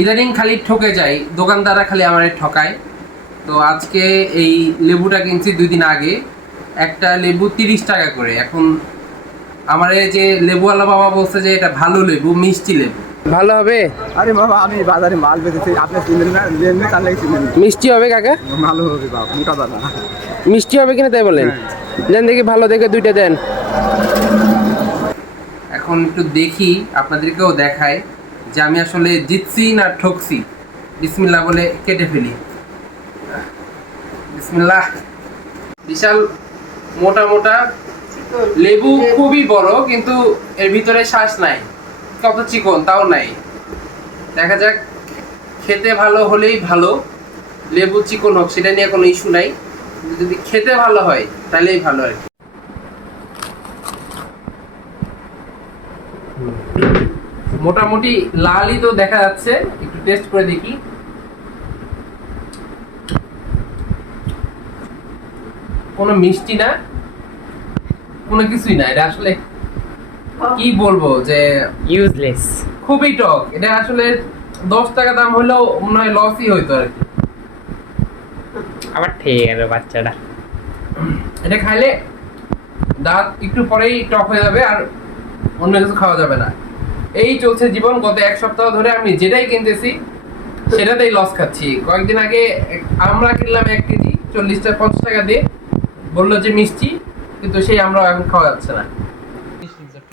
ইদানিং খালি ঠকে যাই, দোকানদাররা খালি আমার ঠকায়। তো আজকে এই লেবুটা কিনছি 2 দিন আগে, একটা লেবু 30 টাকা করে। এখন আমার এই যে লেবুওয়ালা বাবা বলছে যে এটা ভালো লেবু, মিষ্টি লেবু, ভালো হবে। আরে বাবা, আমি বাজারে মাল বেচেছি, আপনি চিনেন না, লেন না, তার লাগে চিনেন না। মিষ্টি হবে কাকা? ভালো হবে বাবা, মোটা দানা। মিষ্টি হবে কিনা তাই বলেন? দেন দেখি, ভালো দেখে 2টা দেন। এখন একটু দেখি, আপনাদেরকেও দেখাই যে আমি আসলে জিতছি না ঠকছি। বিসমিল্লাহ বলে কেটে ফেলি। বিসমিল্লাহ। বিশাল মোটা মোটা লেবু, খুবই বড়, কিন্তু এর ভিতরে শ্বাস নাই। কত চিকন তাও নাই। দেখা যাক, খেতে ভালো হলেই ভালো। লেবু চিকন হোক সেটা নিয়ে কোনো ইস্যু নাই, যদি খেতে ভালো হয় তাহলেই ভালো আর কি। মোটামুটি লালই তো দেখা যাচ্ছে, একটু টেস্ট করে দেখি। কোনো মিষ্টি না, কোনো কিছুই না। এটা আসলে কি বলবো, যে ইউজলেস। খুবই টক। এটা আসলে 10 টাকা দাম হলেও মনে হয় লসই হইতো আর কি। আবার ঠিক গেল বাচ্চাটা। এটা খাইলে দাঁত একটু পরেই টক হয়ে যাবে, আর অন্য কিছু খাওয়া যাবে না। এই চলছে জীবন। গত 1 সপ্তাহ ধরে আমি যেটাই কিনতেছি সেটাতেই লস খাচ্ছি। কয়েকদিন আগে আমরা কিনলাম 1 কেজি 50 টাকা দিয়ে, বললো যে মিষ্টি, কিন্তু সেই আমরা এখন খাওয়া যাচ্ছে না।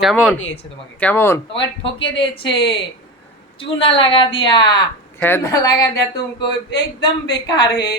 কেমন দিয়েছে তোমাকে? কেমন তোমাকে ठोके দিয়েছে, चूना लगा दिया। खैर। चूना लगा दिया तुमको, एकदम बेकार है।